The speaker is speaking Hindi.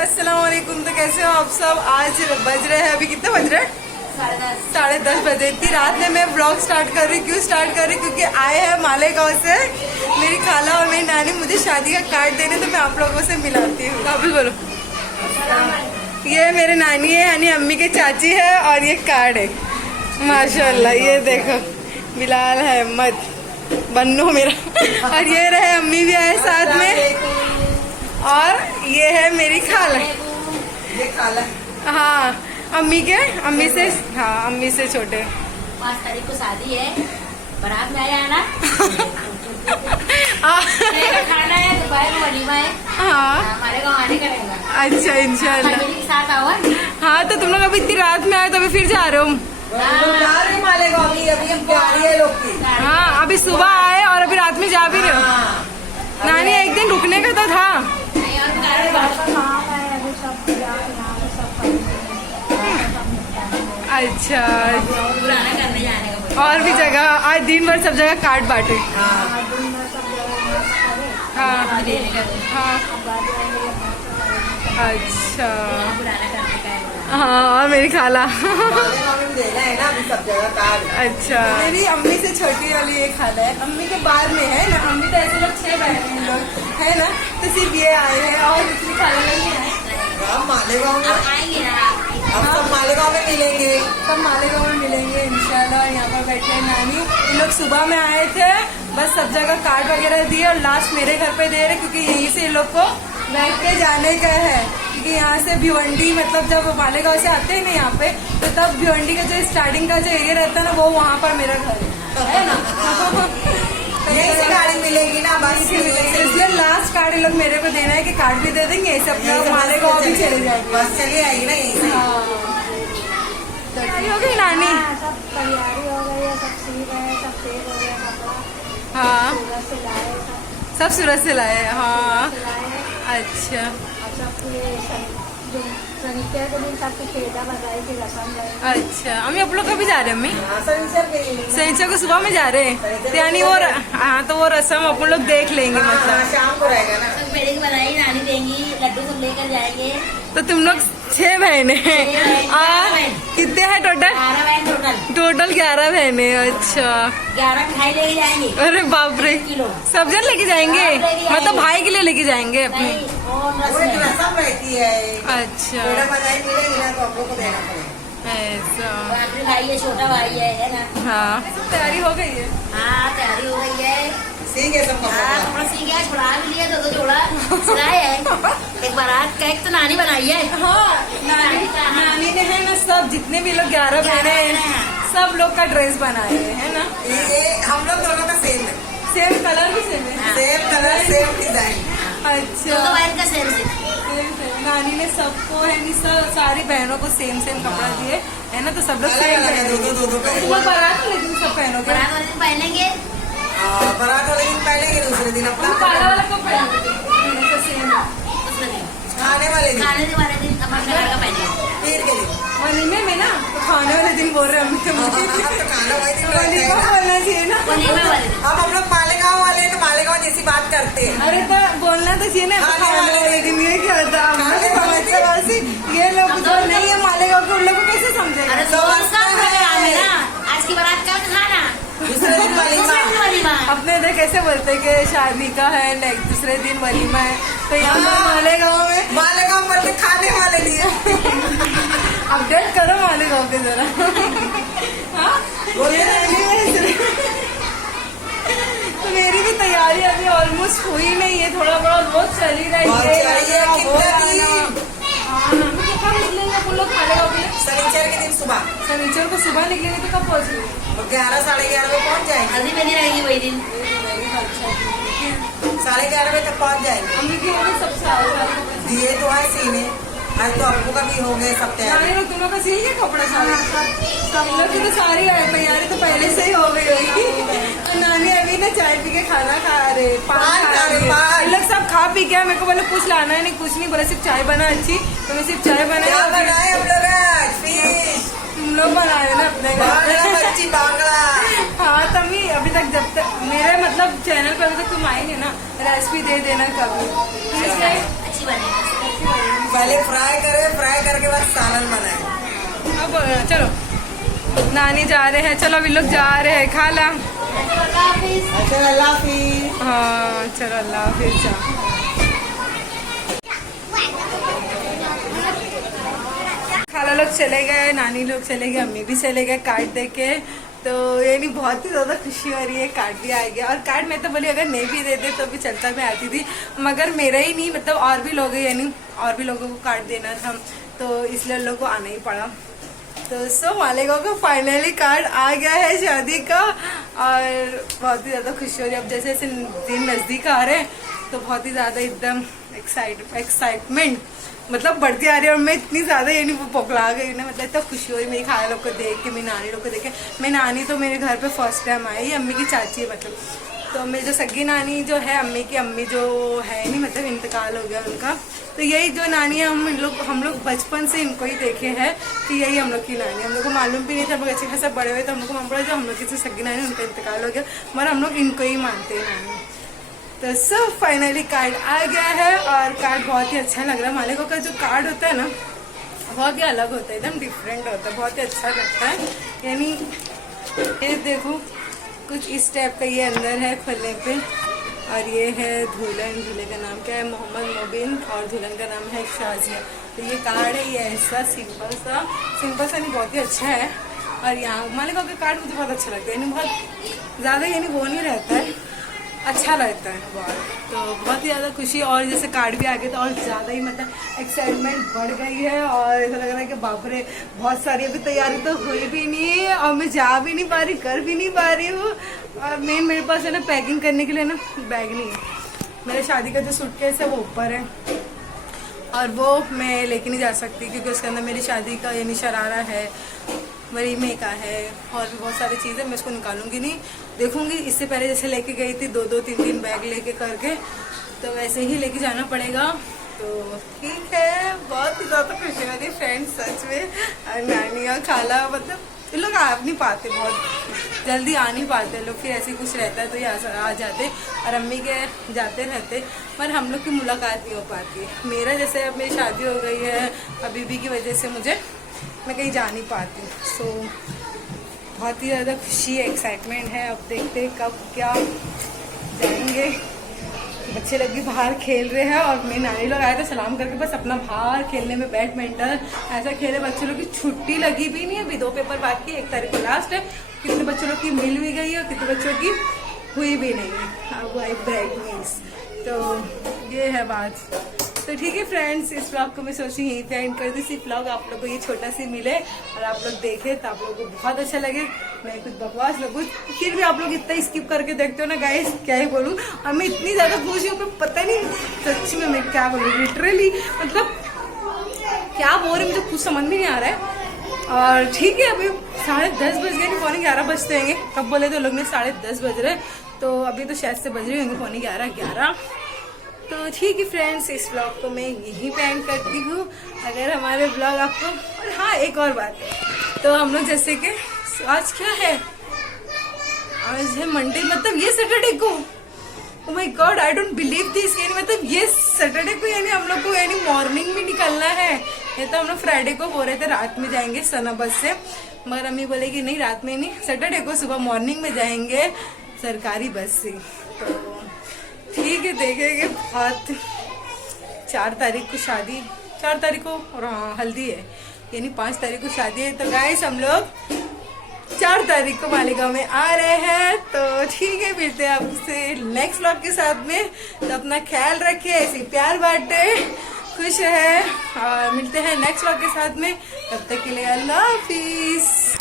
अस्सलाम वालेकुम। तो कैसे हो आप सब? आज बज रहे हैं, अभी कितने बज रहे हैं? 10:30 बजे। इतनी रात में मैं व्लॉग स्टार्ट कर रही हूँ। क्यों स्टार्ट कर रही हूँ? क्योंकि आए हैं मालेगांव से मेरी खाला और मेरी नानी मुझे शादी का कार्ड देने, तो मैं आप लोगों से मिलाती हूँ। काबिल बोलो। ये मेरे नानी है यानी अम्मी के चाची है, और ये कार्ड है माशाल्लाह। ये देखो बिलाल है मत बन्नो मेरा। और ये रहे अम्मी भी आए साथ में, और ये है मेरी खाला। ये खाला हाँ अम्मी से, हाँ अम्मी से छोटे। 5 तारीख को शादी है, बारात में आया ना। खाना है, दोपहर में वलीमा है। हाँ हमारे गाँव आने का रहेगा। अच्छा इंशाल्लाह। फैमिली के साथ आओ। हाँ तो तुम लोग अभी इतनी रात में आए तो अभी फिर जा रहे हो? मालेगांव की अभी हम प्यारी है लोग की। हाँ अभी सुबह आए और अभी रात में जा भी रहे हो? नानी एक दिन रुकने का तो था। अच्छा पुराना करने जाने का। और भी जगह आज दिन भर सब जगह कार्ड बांटे। हाँ हाँ अच्छा पुराना करने का है। हाँ और मेरी खाला। मालेगांव में देना है ना अभी सब जगह कार्ड। अच्छा मेरी अम्मी से छोटी वाली ये खाला है, अम्मी के बाद में है ना। अम्मी तो ऐसे लोग 6 बहन हैं लोग है ना, तो सिर्फ ये आए हैं और दूसरी खाला लोग नहीं आए। हम मालेगांव में अब आएंगे ना, अब सब मालेगांव में मिलेंगे। सब मालेगांव में मिलेंगे इंशाल्लाह। यहाँ पर बैठे हैं नानी। इन लोग सुबह में आए थे, बस सब जगह कार्ड वगैरह दिए और लास्ट मेरे घर पे दे रहे, क्योंकि यहीं से इन लोग को बैठ के जाने का है। क्योंकि यहाँ से भिवंडी, मतलब जब मालेगांव से आते हैं ना यहाँ पे, तो तब भिवंडी का जो स्टार्टिंग का जो एरिया रहता है ना, वो वहाँ पर मेरा घर है ना। यहीं से गाड़ी मिलेगी ना, बस इसलिए लास्ट कार्ड इन लोग मेरे को देना है कि कार्ड भी दे देंगे, सब मालेगांव भी चले जाएंगे। बस चली आएगी ना यहीं से। तैयारी हो गई नानी? सब तैयारी हो गई है, सब सी रहे हैं, सब तेज हो गया कपड़ा। हाँ सूरत से लाए सब सूरत से लाए। हाँ लाए। अच्छा और सब ये जो शनिचर के दिन सबकी फेदा बजाई की रसम है। अच्छा अम्मी आप लोग कभी जा रहे हैं? अम्मी हाँ शनिचर पे शनिचर को सुबह में जा रहे हैं, तो यानी वो हाँ तो वो रस्म अपन लोग देख लेंगे। हाँ, मतलब शाम को रहेगा ना। सब पेड़े की बनाई नानी देंगी, लड्डू सब लेकर जाएंगे। तो तुम लोग 6 बहने हैं। कितने हैं टोटल? 11 बहन टोटल। टोटल 11 बहने। अच्छा 11 मिठाई लेके जाएंगे। अरे बाप रे, किलो सब जन लेके जाएंगे? हाँ, लेके जाएंगे। मतलब भाई के लिए लेके जाएंगे अपने? नहीं, और रस पूरे में। रसम रहती है। अच्छा पेड़ा बजाई मिलेगी ना तो आप लोग को देना पड़ेगा। ऐसा आखिरी भाई है, छोटा भाई है ना। हाँ तैयारी हो गई है? हाँ तैयारी हो गई है। ठीक है सब हाँ कपड़ा सी गया, छुड़ा भी लिया, 2 जोड़ा सिलाए है। एक बारात केक तो नानी बनाई है। हाँ नानी ने है ना, सब जितने भी लोग 11 बहने हैं सब लोग का ड्रेस बनाए है ना। ये हम लोग दोनों का सेम है, सेम कलर भी सेम है? Same colour same design. अच्छा तो बहन का सेम से। नानी ने सबको है नहीं, सारी बहनों को सेम कपड़ा दिए है ना, तो सब लोग सेम दो वो बारात वाले दिन सब पहनोगे? बारात वाले दिन पहनेंगे। बारात वाले दिन पहनेंगे, दूसरे दिन अपना काला वाला को पहनोगे? सेम दूसरे दिन खाने वाले दिन, खाने वाले दिन अपन कलर का पहनेंगे। पीर के दिन। वलीमे में ना, तो खाने वाले दिन बोल रहे हैं अम्मी तो मुझे। तो खाना वाले दिन वलीमा बोलना चाहिए ना। वलीमा वाले दिन। अब हम लोग मालेगांव वाले हैं तो मालेगांव जैसी बात करते हैं। अरे तो बोलना तो चाहिए ना खाने वाले दिन। ये क्या होता है? हम लोग समझते वासी, ये लोग जो नहीं है मालेगांव के, उन लोग को कैसे समझेगा? अरे दोस्त का प्रोग्राम है ना, आज की बारात का खाना, दूसरे दिन वलीमा। दूसरे दिन वलीमा। अपने इधर कैसे बोलते हैं कि शादी का है, दूसरे दिन वलीमा है, तो यहाँ पर मालेगांव में मालेगांव बोलते खाने वाले दिन। अपडेट करो मालेगांव के जरा। हाँ बोलिए ना। तो मेरी भी तैयारी अभी ऑलमोस्ट हुई नहीं है, थोड़ा बड़ा रोज चल ही रही बहुत है। चाहिए, वो कितना आना। दिन? हाँ तो कब निकलेंगे अपन लोग मालेगांव के लिए? शनिचर के दिन सुबह शनिचर को सुबह निकलेंगे तो कब पहुँचेंगे? 11 साढ़े 11 बजे पहुंच जाएंगे। हल्दी मेहंदी रहेगी वही दिन। 11:30 बजे तक पहुंच जाएंगे। अम्मी की हो गई सब सारे दिए तो है सीने, आज तो आपको का भी हो गए सब तैयारी। सारे लोग तुम लोग का सिल गया कपड़ा? सारे सब लोग की तो सारी तैयारी तो पहले से ही हो गई होगी। तो नानी अभी ना चाय पी के खाना खा रहे, पान खा रहे। ये लोग सब खा पी गया। मेरे को बोले कुछ लाना है? नहीं कुछ नहीं, बोले सिर्फ चाय बना अच्छी, तो मैं सिर्फ चाय क्या बनाया। बनाए हम लोग आज? फिश, तुम लोग बनाए ना अपने घर। मच्छी, बांगड़ा। हाँ तभी अभी तक, जब तक मेरे मतलब चैनल पर अभी तक तुम आई नहीं ना, रेसिपी दे देना कभी। अच्छी बनेगी। टेस्टी बनेगी। पहले फ्राई करे, फ्राई करके बाद सालन बनाए। अब चलो नानी जा रहे हैं, चलो अभी लोग जा रहे हैं खाला। अच्छा अल्लाह हाफिज। हाँ चलो अल्लाह हाफिज। जा खाला लोग चले गए, नानी लोग चले गए, अम्मी भी चले गए कार्ड दे के। तो ये नहीं बहुत ही ज़्यादा खुशी हो रही है, कार्ड भी आ गया। और कार्ड मैं तो बोली अगर नहीं भी देते तो भी चलता, मैं आती थी, मगर मेरा ही नहीं, मतलब और भी लोग यानी और भी लोगों को कार्ड देना था, तो इसलिए लोगों को आना ही पड़ा। तो सो मालिकों को फाइनली कार्ड आ गया है शादी का, और बहुत ही ज़्यादा खुशी हो रही है। अब जैसे जैसे दिन नज़दीक आ रहे हैं तो बहुत ही ज़्यादा एकदम एक्साइटमेंट मतलब बढ़ती आ रही है। और मैं इतनी ज़्यादा ये नहीं वो पकड़ा गई ना, मतलब इतना खुशी हो रही मेरी खाला लोग को देख के, मेरी नानी लोग को देख के। मेरी नानी तो मेरे घर पे फर्स्ट टाइम आई, अम्मी की चाची है मतलब। तो मेरी जो सगी नानी जो है, अम्मी की अम्मी जो है नहीं, मतलब इंतकाल हो गया उनका। तो यही जो नानी है, हम लोग बचपन से इनको ही देखे हैं कि यही हम लोग की नानी। हम लोग को मालूम भी नहीं था, हम लोग अच्छे खासा बड़े हुए तो हम लोग को मालूम पड़ा जो हम लोग की जो सगी नानी उनका इंतकाल हो गया, मगर हम लोग इनको ही मानते हैं नानी। तो सब फाइनली कार्ड आ गया है, और कार्ड बहुत ही अच्छा लग रहा है। मालिकों का जो कार्ड होता है ना बहुत ही अलग होता है, एकदम डिफरेंट होता है, बहुत ही अच्छा लगता है। यानी ये देखो कुछ इस टाइप का ये अंदर है खोलने पे, और ये है दुल्हन, दूल्हे का नाम क्या है, मोहम्मद मुबीन, और दुल्हन का नाम है शाजिया। तो ये कार्ड है, ये ऐसा सिंपल सा नहीं, बहुत ही अच्छा है। और यहाँ मालिकों का कार्ड मुझे बहुत अच्छा लगता है, यानी बहुत ज़्यादा यानी वो नहीं रहता है, अच्छा लगता है बहुत। तो बहुत ही ज़्यादा खुशी, और जैसे कार्ड भी आ गया तो और ज़्यादा ही मतलब एक्साइटमेंट बढ़ गई है। और ऐसा लग रहा है कि बाप रे बहुत सारी अभी तैयारी तो हुई भी नहीं है, और मैं जा भी नहीं पा रही, कर भी नहीं पा रही हूँ। और मेरे पास है ना पैकिंग करने के लिए ना बैग नहीं है। मेरे शादी का जो सूटकेस है वो ऊपर है, और वो मैं लेके नहीं जा सकती क्योंकि उसके अंदर मेरी शादी का यानी शरारा है, वरीमे का है, और भी बहुत सारी चीज़ें। मैं इसको निकालूंगी नहीं, देखूंगी। इससे पहले जैसे लेके गई थी 2-3 बैग लेके करके, तो वैसे ही लेके जाना पड़ेगा। तो ठीक है, बहुत ही ज़्यादा खुशी हो रही है फ्रेंड्स सच में। नानी और खाला मतलब ये लोग आ नहीं पाते, बहुत जल्दी आ नहीं पाते लोग, फिर ऐसे कुछ रहता है तो ये आ जाते, और अम्मी के जाते रहते, पर हम लोग की मुलाकात नहीं हो पाती। मेरा जैसे अब मेरी शादी हो गई है, अभी भी की वजह से मैं कहीं जा नहीं पाती। सो बहुत ही ज़्यादा खुशी है, एक्साइटमेंट है। अब देखते कब क्या जाएंगे। बच्चे लोग भी बाहर खेल रहे हैं, और मेरे नानी लोग आए थे सलाम करके बस अपना बाहर खेलने में, बैडमिंटन ऐसा खेले। बच्चे लोग की छुट्टी लगी भी नहीं है, अभी 2 पेपर बाकी है, 1 तारीख को लास्ट है। कितने बच्चों लोग की मिल भी गई है और कितने बच्चों की हुई भी नहीं है। अब आई ब्राइट मीन्स, तो ये है बात। तो ठीक है फ्रेंड्स, इस ब्लॉग को मैं सोची यहीं पे एंड कर दी। सिर्फ ब्लॉग आप लोग को ये छोटा सी मिले और आप लोग देखे तो आप लोगों को बहुत अच्छा लगे। मैं कुछ बकवास लगूँ, फिर भी आप लोग इतना स्किप करके देखते हो ना गाइस, क्या ही बोलूँ। और मैं इतनी ज्यादा खुश हूँ, मैं पता नहीं सच में मैं क्या बोलूँ, लिटरली मतलब क्या बोल रही मुझे कुछ समझ में नहीं आ रहा है। और ठीक है, अभी 10:30 बज गए, 11:45 बजते होंगे। कब बोले तो लोग ने 10:30 बज रहे, तो अभी तो शायद से बज रहे होंगे 11:45। तो ठीक है फ्रेंड्स, इस ब्लॉग को मैं यहीं पे एंड करती हूँ। अगर हमारे ब्लॉग आपको, और हाँ एक और बात, तो हम लोग जैसे कि आज क्या है, आज है मंडे, मतलब ये सैटरडे को, oh my God I don't believe this, यानी मतलब ये सैटरडे को यानी हम लोग को यानी मॉर्निंग में निकलना है। ये तो हम लोग फ्राइडे को बोल रहे थे रात में जाएंगे सना बस से, मगर अम्मी बोलेगी नहीं रात में नहीं, सैटरडे को सुबह मॉर्निंग में जाएंगे सरकारी बस से। तो ठीक है, देखेंगे। बहुत 4 तारीख को शादी, 4 तारीख को, और हाँ हल्दी है, यानी 5 तारीख को शादी है। तो गाइस हम लोग 4 तारीख को मालेगांव में आ रहे हैं। तो ठीक है, मिलते हैं आपसे नेक्स्ट व्लॉग के साथ में। तो अपना ख्याल रखिए, ऐसे प्यार बांटे, खुश रहे, और मिलते हैं नेक्स्ट व्लॉग के साथ में। तब तक के लिए अल्लाह हाफिज।